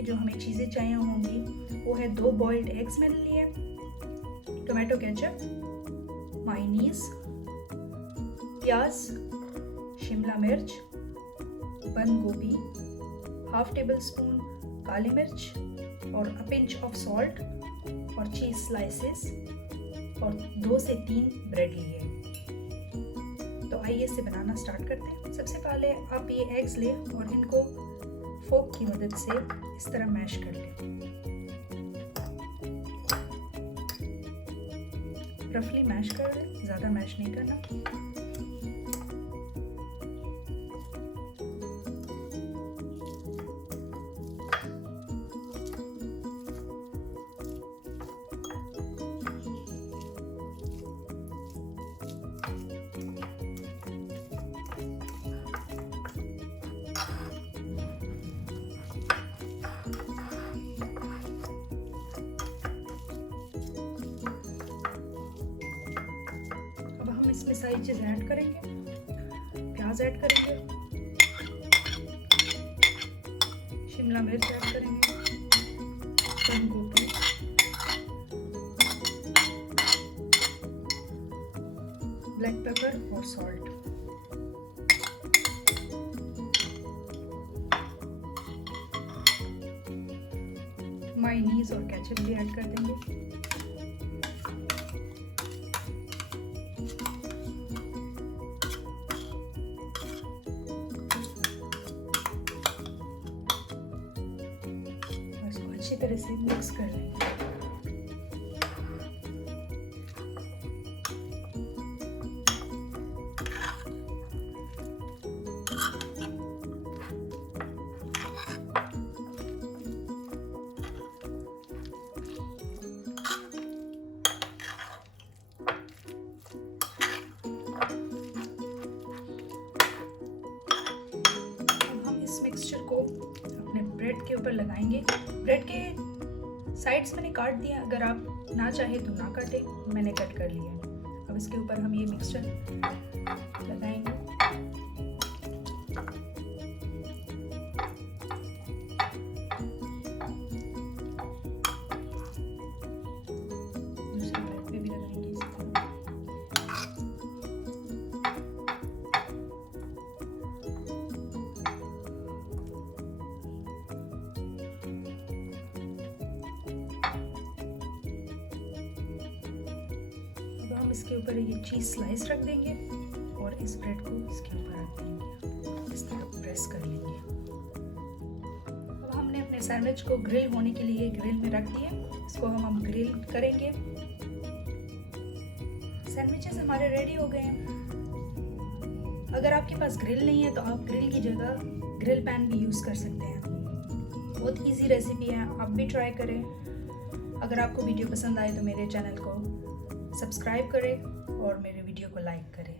लिए जो हमें चीज़ें चाहिए होंगी वो है 2 बॉइल्ड एग्स मैंने लिए, टोमेटो केचप, मायोनीज, प्याज, शिमला मिर्च, बंद गोभी, हाफ टेबल स्पून काली मिर्च और अ पिंच ऑफ सॉल्ट और चीज़ स्लाइसेस और 2 से 3 ब्रेड लिए। तो आइए इसे बनाना स्टार्ट करते हैं। सबसे पहले आप ये एग्स लें और इनको फोक की मदद से इस तरह मैश कर लें। रफली मैश कर लें, ज़्यादा मैश नहीं करना। इसमें सारी चीज़ ऐड करेंगे, प्याज ऐड करेंगे, शिमला मिर्च ऐड करेंगे, बंद गोभी, ब्लैक पेपर और सॉल्ट। मायोनीज और केचप भी ऐड कर देंगे। अच्छी तरह से मिक्स कर लेंगे। अब हम इस मिक्सचर को अपने ब्रेड के ऊपर लगाएंगे। ब्रेड के साइड्स मैंने काट दिए, अगर आप ना चाहे तो ना काटें, मैंने कट कर लिया है। अब इसके ऊपर हम ये मिक्सचर लगाएंगे। दूसरे ब्रेड पे भी लगाएंगे इसी तरह। हम इसके ऊपर ये चीज़ स्लाइस रख देंगे और इस ब्रेड को इसके ऊपर रख देंगे, इस तरह प्रेस कर लेंगे। अब हमने अपने सैंडविच को ग्रिल होने के लिए ग्रिल में रख दिया, इसको हम ग्रिल करेंगे। सैंडविचेस हमारे रेडी हो गए हैं। अगर आपके पास ग्रिल नहीं है तो आप ग्रिल की जगह ग्रिल पैन भी यूज़ कर सकते हैं। बहुत इजी रेसिपी है, आप भी ट्राई करें। अगर आपको वीडियो पसंद आए तो मेरे चैनल को सब्सक्राइब करें और मेरे वीडियो को लाइक करें।